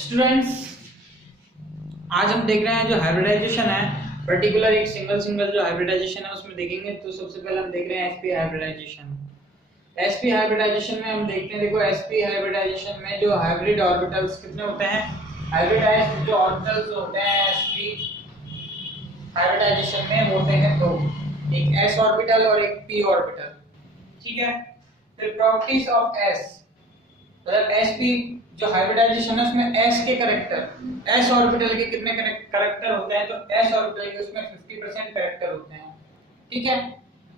Students, आज हम देख रहे हैं जो हाइब्रिडाइजेशन है, पर्टिकुलर एक सिंगल जो हाइब्रिडाइजेशन है उसमें देखेंगे। तो सबसे पहले हम देख रहे हैं sp हाइब्रिडाइजेशन। sp हाइब्रिडाइजेशन में हम देखते हैं, देखो sp हाइब्रिडाइजेशन में जो हाइब्रिड ऑर्बिटल्स कितने होते हैं, हाइब्रिडाइज्ड जो ऑर्बिटल्स होते हैं sp हाइब्रिडाइजेशन में होते हैं दो, एक s ऑर्बिटल और एक p ऑर्बिटल। ठीक है। फिर प्रॉपर्टीज ऑफ s, मतलब sp जो हाइब्रिडाइजेशन है उसमें s के कैरेक्टर, s ऑर्बिटल के कितने कैरेक्टर होते हैं, तो s ऑर्बिटल के उसमें 50% कैरेक्टर होते हैं। ठीक है।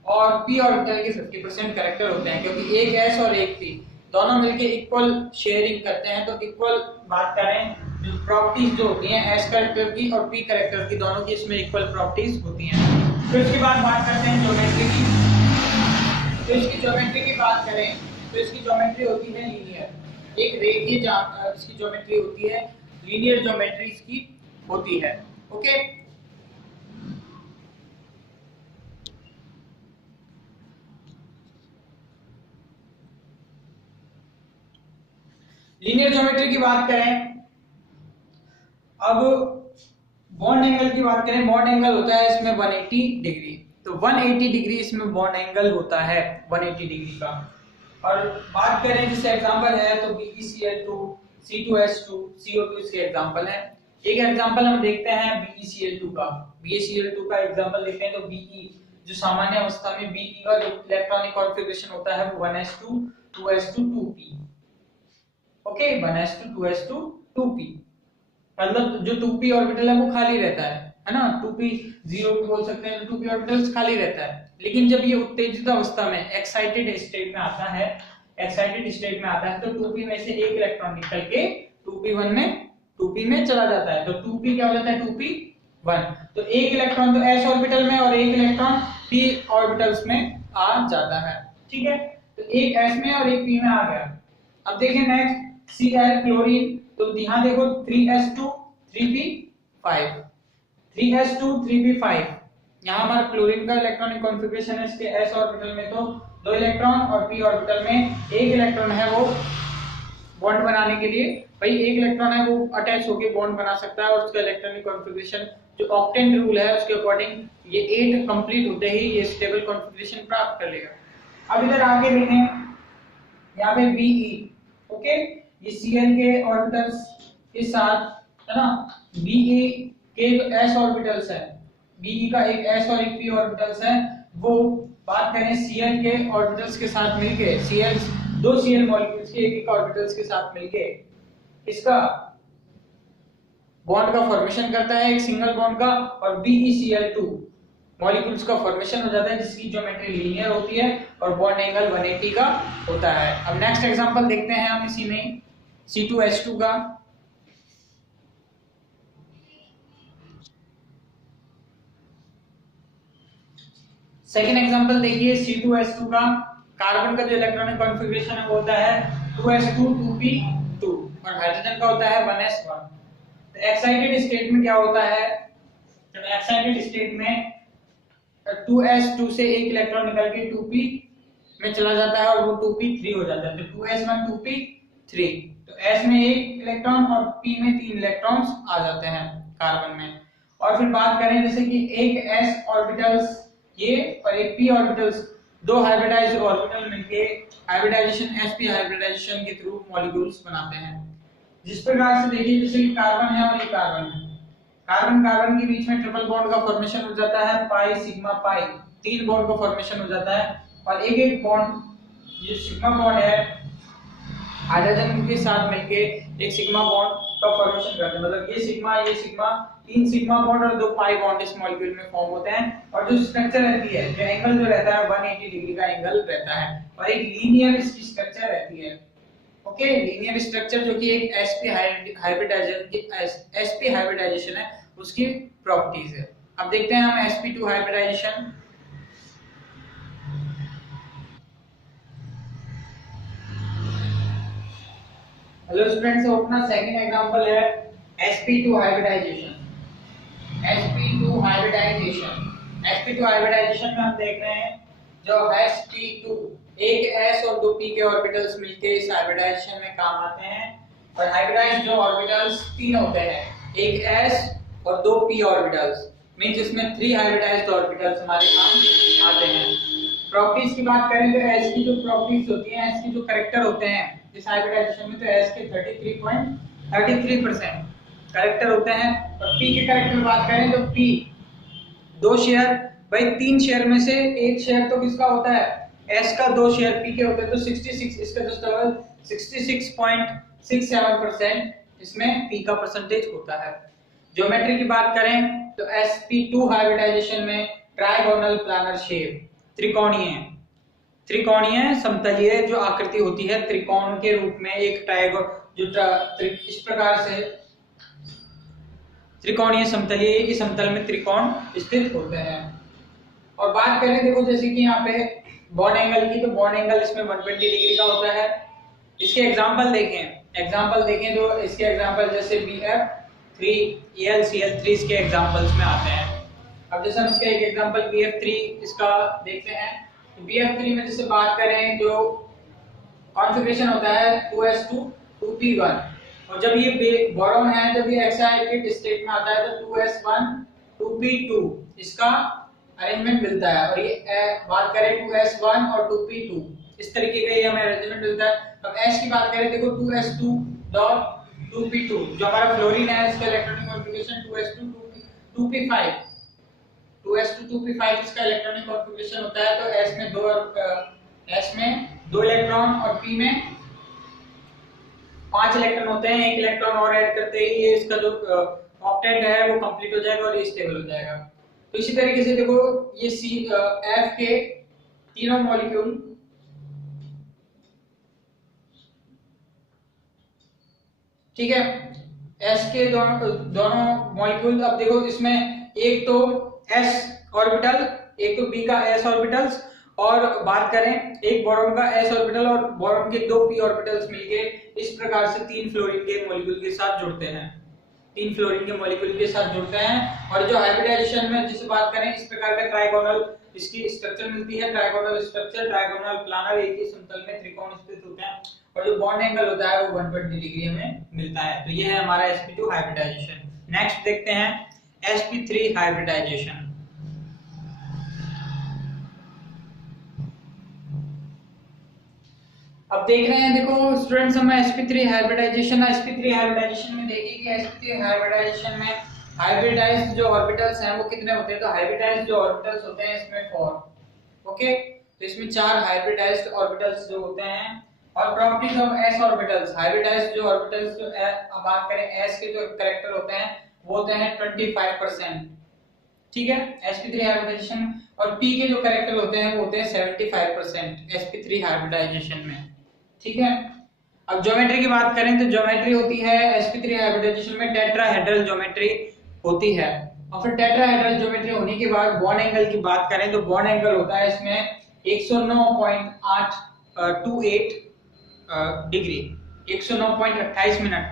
और p ऑर्बिटल के 50% कैरेक्टर होते हैं, क्योंकि एक s और एक p दोनों मिलके इक्वल शेयरिंग करते हैं। तो इक्वल बात करें, जो प्रॉपर्टीज जो होती हैं s कैरेक्टर की और p कैरेक्टर की, दोनों की इसमें इक्वल प्रॉपर्टीज होती हैं। फिर उसके बाद बात करते हैं ज्योमेट्री की। तो इसकी ज्योमेट्री की बात करें तो इसकी ज्योमेट्री होती है लीनियर, एक रेखीय इसकी ज्योमेट्री होती है, लीनियर ज्योमेट्री इसकी होती है। ओके। लीनियर ज्योमेट्री की बात करें, अब बॉन्ड एंगल की बात करें, बॉन्ड एंगल होता है इसमें 180 डिग्री। तो 180 डिग्री इसमें बॉन्ड एंगल होता है 180 डिग्री का। और बात करें जैसे एग्जांपल है तो BeCl2, C2H2, CO2 इसके एग्जांपल है। एक एग्जांपल हम देखते हैं BeCl2 का। BeCl2 का एग्जांपल देखते हैं तो Be जो सामान्य अवस्था में Be का जो इलेक्ट्रॉनिक कॉन्फ़िगरेशन होता है वो 1s2 2s2 2p। Okay, 1s2 2s2 2p, मतलब जो 2p ऑर्बिटल है वो खाली रहता है ना। 2p 0 भी बोल सकते हैं, तो 2p ऑर्बिटल्स खाली रहता है। लेकिन जब ये उत्तेजित अवस्था में एक्साइटेड स्टेट में आता है, तो 2p में से एक इलेक्ट्रॉन निकल के 2p में चला जाता है। तो 2p क्या हो जाता है, 2p1। तो एक इलेक्ट्रॉन तो s ऑर्बिटल में और एक इलेक्ट्रॉन p ऑर्बिटल्स में आ जाता है। ठीक है। तो एक s में और एक p में आ गया। अब देखिए नेक्स्ट Cl क्लोरीन। तो यहां देखो 3s2 3p5, 3s2 3p5, यहाँ हमारा क्लोरीन का इलेक्ट्रॉनिक कॉन्फ़िगरेशन है इसके s ऑर्बिटल में तो 2 इलेक्ट्रॉन और p ऑर्बिटल में एक इलेक्ट्रॉन है वो बॉन्ड बनाने के लिए, भाई एक इलेक्ट्रॉन है वो अटैच होकर बॉन्ड बना सकता है। और उसका इलेक्ट्रॉनिक कॉन्फ़िगरेशन जो ऑक्टेन रूल है उसके अकॉर्डिंग ये 8 कंप्लीट होते ही ये स्टेबल कॉन्फ़िगरेशन प्राप्त कर लेगा। अब इधर आगे देखें, यहाँ पे Be, ओके, ये Cl के ऑर्बिटल्स के साथ है ना, Be के जो s ऑर्बिटल्स है, Be का एक s और एक p ऑर्बिटल्स है, वो बात करें Cl के ऑर्बिटल्स के साथ मिलके, दो Cl मॉलिक्यूल्स के एक ऑर्बिटल्स के साथ मिलके इसका बॉन्ड का फॉर्मेशन करता है, एक सिंगल बॉन्ड का, और BeCl2 मॉलिक्यूल्स का फॉर्मेशन हो जाता है, जिसकी ज्योमेट्री लीनियर होती है और बॉन्ड एंगल 180 का होता है। अब नेक्स्ट एग्जांपल देखते हैं हम इसी में C2H2 का। सेकेंड एग्जांपल देखिए C2H2 का। कार्बन का जो इलेक्ट्रॉनिक कॉन्फ़िगरेशन है वो होता है 2s2 2p2 और हाइड्रोजन का होता है 1s1। तो एक्साइटेड स्टेट में क्या होता है, जब एक्साइटेड स्टेट में 2s2 से एक इलेक्ट्रॉन निकल के 2p में चला जाता है और वो 2p3 हो जाता है। तो 2s1 2p3, तो s में एक इलेक्ट्रॉन और p में 3 इलेक्ट्रॉन्स आ जाते हैं कार्बन में। और फिर बात करें जैसे कि एक s ऑर्बिटल्स ये और एक p ऑर्बिटल्स, दो हाइब्रिडाइज्ड ऑर्बिटल मिलके हाइब्रिडाइजेशन sp हाइब्रिडाइजेशन के थ्रू मॉलिक्यूल्स बनाते हैं। जिस प्रकार से देखिए, जैसे कि कार्बन है और ये कार्बन है, कार्बन के बीच में ट्रिपल बॉन्ड का फॉर्मेशन हो जाता है, पाई सिग्मा पाई, 3 बॉन्ड का फॉर्मेशन हो जाता है। और एक एक बॉन्ड, ये सिग्मा बॉन्ड है हाइड्रोजन के साथ मिलके एक सिग्मा बॉन्ड का फॉर्मेशन करते हैं, मतलब ये सिग्मा 3 सिग्मा बॉन्ड और 2 पाई बॉन्ड इस मॉलिक्यूल में फॉर्म होते हैं। और जो स्ट्रक्चर रहती है, जो एंगल जो रहता है 180 डिग्री का एंगल रहता है और एक लीनियर इसकी स्ट्रक्चर रहती है। ओके, लीनियर स्ट्रक्चर जो कि एक sp हाइब्रिडाइजेशन है उसकी प्रॉपर्टीज है। अब देखते हैं हम sp2 हाइब्रिडाइजेशन। हेलो स्टूडेंट्स, अपना सेकंड एग्जांपल है sp2 हाइब्रिडाइजेशन। sp2 हाइब्रिडाइजेशन में हम देख रहे हैं जो sp2 एक s और 2 p के ऑर्बिटल्स मिलके इस हाइब्रिडाइजेशन में काम आते हैं। और हाइब्रिडाइज्ड जो ऑर्बिटल्स तीन होते हैं, एक s और दो p ऑर्बिटल्स, मींस इसमें 3 हाइब्रिडाइज्ड ऑर्बिटल्स हमारे काम आते हैं। प्रॉपर्टीज की बात करें तो s की जो प्रॉपर्टीज होती हैं, s के जो कैरेक्टर होते हैं इस हाइब्रिडाइजेशन में, तो s के 33.33% कैरेक्टर होते हैं। और p के कैरेक्टर बात करें तो p दो शेयर, भाई 3 शेयर में से एक शेयर तो किसका होता है, s का, 2 शेयर p के होते हैं, तो 66, इसका जस्ट डबल 66.67% इसमें p का परसेंटेज होता है। ज्योमेट्री की बात करें तो sp2 हाइब्रिडाइजेशन में ट्राइगोनल प्लानर शेप, त्रिकोणीय समतलीय जो आकृति होती है, त्रिकोण के रूप में एक ट्राइगोन जो इस प्रकार से त्रिकोणीय समतलीय की समतल में त्रिकोण स्थित होते हैं। और बात करें देखो जैसे कि यहाँ पे बॉन्ड एंगल की, तो बॉन्ड एंगल इसमें 120 डिग्री का होता है। इसके एग्जांपल देखें तो इसके एग्जांपल जैसे BF3 ELCl3 इसके एग्जांपल्स में आते हैं। अब जैसे हम इसका एक एग्जांपल BF3 इसका देखते हैं, तो BF3 में जैसे बात करें जो कॉन्फ़िगरेशन होता है 2s2 2p1, और जब ये बोरॉन है, जब ये एक्साइटेड स्टेट में आता है तो 2s1 2p2 इसका अरेंजमेंट मिलता है। और ये बात करें 2s1 और 2p2 इस तरीके का ये हमें अरेंजमेंट मिलता है। अब s की बात करें देखो 2s2 2p2 जो हमारा फ्लोरीन है, इसका electronic configuration 2s2 2p5 2s2 2p5 इसका इलेक्ट्रॉनिक कॉन्फ़िगरेशन होता है। तो s में 2 इलेक्ट्रॉन और p में 5 इलेक्ट्रॉन होते हैं, एक इलेक्ट्रॉन और ऐड करते ही ये इसका जो ऑक्टेट है वो कंप्लीट हो जाएगा और ये स्टेबल हो जाएगा। तो इसी तरीके से देखो ये F के तीनों मॉलिक्यूल, ठीक है, S के दोनों मॉलिक्यूल, अब देखो इसमें एक तो S ऑर्बिटल, एक तो B का S ऑर्बिटल्स, और बात करें एक बोरॉन का s ऑर्बिटल और बोरॉन के 2 p ऑर्बिटल्स मिलके इस प्रकार से 3 फ्लोरीन के मॉलिक्यूल के साथ जुड़ते हैं, 3 फ्लोरीन के मॉलिक्यूल के साथ जुड़ते हैं। और जो हाइब्रिडाइजेशन में जिसे बात करें, इस प्रकार का ट्राइगोनल इसकी स्ट्रक्चर मिलती है, ट्राइगोनल स्ट्रक्चर, ट्राइगोनल प्लानर, एक ही समतल में त्रिकोण स्थित होते हैं, और जो बॉन्ड एंगल होता है वो 120 डिग्री हमें मिलता है। तो ये है हमारा sp2 हाइब्रिडाइजेशन। नेक्स्ट देखते हैं sp3 हाइब्रिडाइजेशन। अब देख रहे हैं, देखो स्टूडेंट्स, हम sp3 हाइब्रिडाइजेशन में देखिए कि sp3 हाइब्रिडाइजेशन में हाइब्रिडाइज्ड जो ऑर्बिटल्स हैं वो कितने होते हैं। तो हाइब्रिडाइज्ड जो ऑर्बिटल्स होते हैं इसमें 4, ओके, तो इसमें 4 हाइब्रिडाइज्ड ऑर्बिटल्स जो होते हैं। और properties of s orbitals, hybridised जो ऑर्बिटल्स जो अब बात करें s के जो कैरेक्टर होते हैं वो होते हैं 25%, ठीक है, sp3 हाइब्रिडाइजेशन। और p के जो कैरेक्टर होते हैं वो होते हैं 75% sp3 हाइब्रिडाइजेशन में, ठीक है। अब ज्योमेट्री की बात करें तो ज्योमेट्री होती है sp3 हाइब्रिडाइजेशन में टेट्राहेड्रल ज्योमेट्री होती है। और फिर टेट्राहेड्रल ज्योमेट्री होने के बाद बॉन्ड एंगल की बात करें तो बॉन्ड एंगल होता है इसमें 109.828 डिग्री, 109.28 मिनट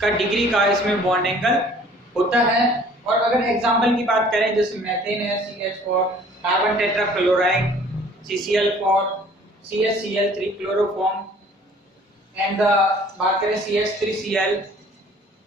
का डिग्री का इसमें बॉन्ड एंगल होता है। और अगर एग्जांपल की बात करें जैसे मीथेन है CH4, carbon tetrachloride CCl4, CHCl3 chloroform, and बात करें CH3Cl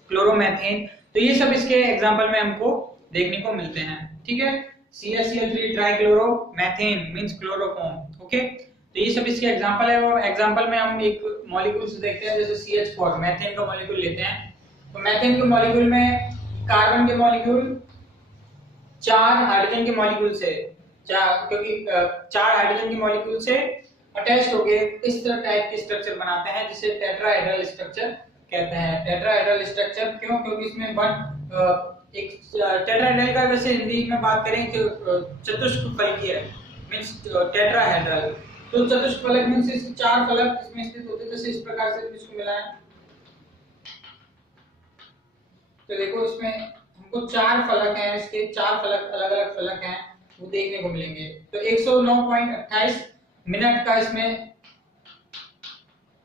क्लोरोमेथेन, तो ये सब इसके एग्जांपल में हमको देखने को मिलते हैं, ठीक है। CHCl3 trichloromethane means chloroform, okay, तो ये सब इसके एग्जांपल है। और एग्जांपल में हम एक मॉलिक्यूल से देखते हैं, जैसे CH4 मेथेन का मॉलिक्यूल लेते हैं। तो मेथेन के मॉलिक्यूल में कार्बन के मॉलिक्यूल 4 हाइड्रोजन के मॉलिक्यूल से, क्योंकि 4 हाइड्रोजन के मॉलिक्यूल से अटैच्ड होके इस तरह टाइप के स्ट्रक्चर बनाते हैं जिसे टेट्राहेड्रल स्ट्रक्चर कहते हैं। टेट्राहेड्रल स्ट्रक्चर क्यों? क्योंकि इसमें एक टेट्राहेड्रल का वैसे हिंदी में बात करें कि चतुष्फलकीय मींस टेट्राहेड्रल, तो चतुष्फलक मींस इसके 4 फलक इसमें स्थित होते हैं, जैसे इस प्रकार से इसको मिला है। तो देखो इसमें हमको 4 फलक हैं, इसके 4 फलक अलग-अलग फलक हैं वो देखने को मिलेंगे। तो 109.28 मिनट का इसमें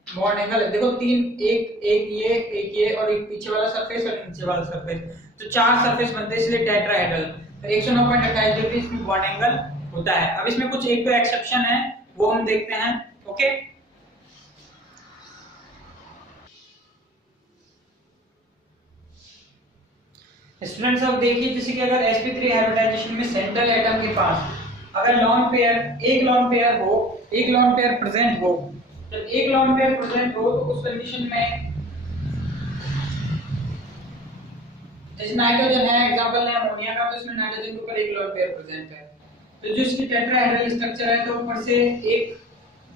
बॉन्ड एंगल है। देखो 3, एक ये और एक पीछे वाला सरफेस और नीचे वाला सरफेस, तो 4 सरफेस बनते हैं, इसलिए टेट्राहेड्रल। तो 109.28 डिग्री इसमें बॉन्ड एंगल होता है। अब इसमें कुछ एक तो एक्सेप्शन है वो हम देखते हैं, ओके। स्टूडेंट्स अब देखिए, जैसे कि अगर sp3 हाइब्रिडाइजेशन में सेंट्रल एटम के पास अगर लॉन पेयर एक लॉन पेयर प्रेजेंट हो, जब एक लॉन पेयर प्रेजेंट हो तो उस कंडीशन में जैसे नाइट्रोजन है, एग्जांपल है अमोनिया का, तो इसमें नाइट्रोजन के ऊपर एक लोन पेयर प्रेजेंट है, तो जो इसकी टेट्राहेड्रल स्ट्रक्चर है तो ऊपर से एक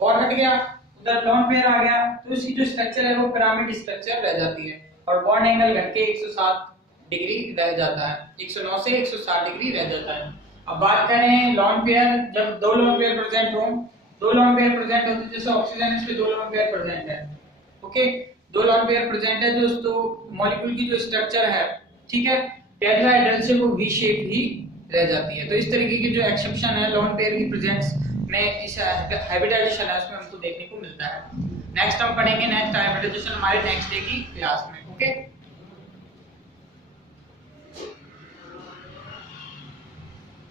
बॉन्ड हट गया, उधर लोन पेयर आ गया, तो इसकी जो स्ट्रक्चर है वो पिरामिड स्ट्रक्चर रह जाती है और बॉन्ड एंगल घट के 107 डिग्री रह जाता है, 109 से 160 डिग्री रह जाता है। अब बात करें लोन पेयर, जब दो लोन पेयर प्रेजेंट हो, दो लोन पेयर प्रेजेंट हो, तो जैसे ऑक्सीजन इस पे दो लोन पेयर प्रेजेंट है, ओके, दो लोन पेयर प्रेजेंट है, जो मॉलिक्यूल की जो स्ट्रक्चर है, ठीक है, टेट्राहेड्रल से वो वी शेप ही रह जाती है। तो इस तरीके की जो एक्सेप्शन है लोन पेयर की प्रेजेंस में इस हाइब्रिडाइजेशन है उसमें हमको देखने को मिलता है। नेक्स्ट हम पढ़ेंगे नेक्स्ट हाइब्रिडाइजेशन हमारे नेक्स्ट डे की क्लास में, ओके।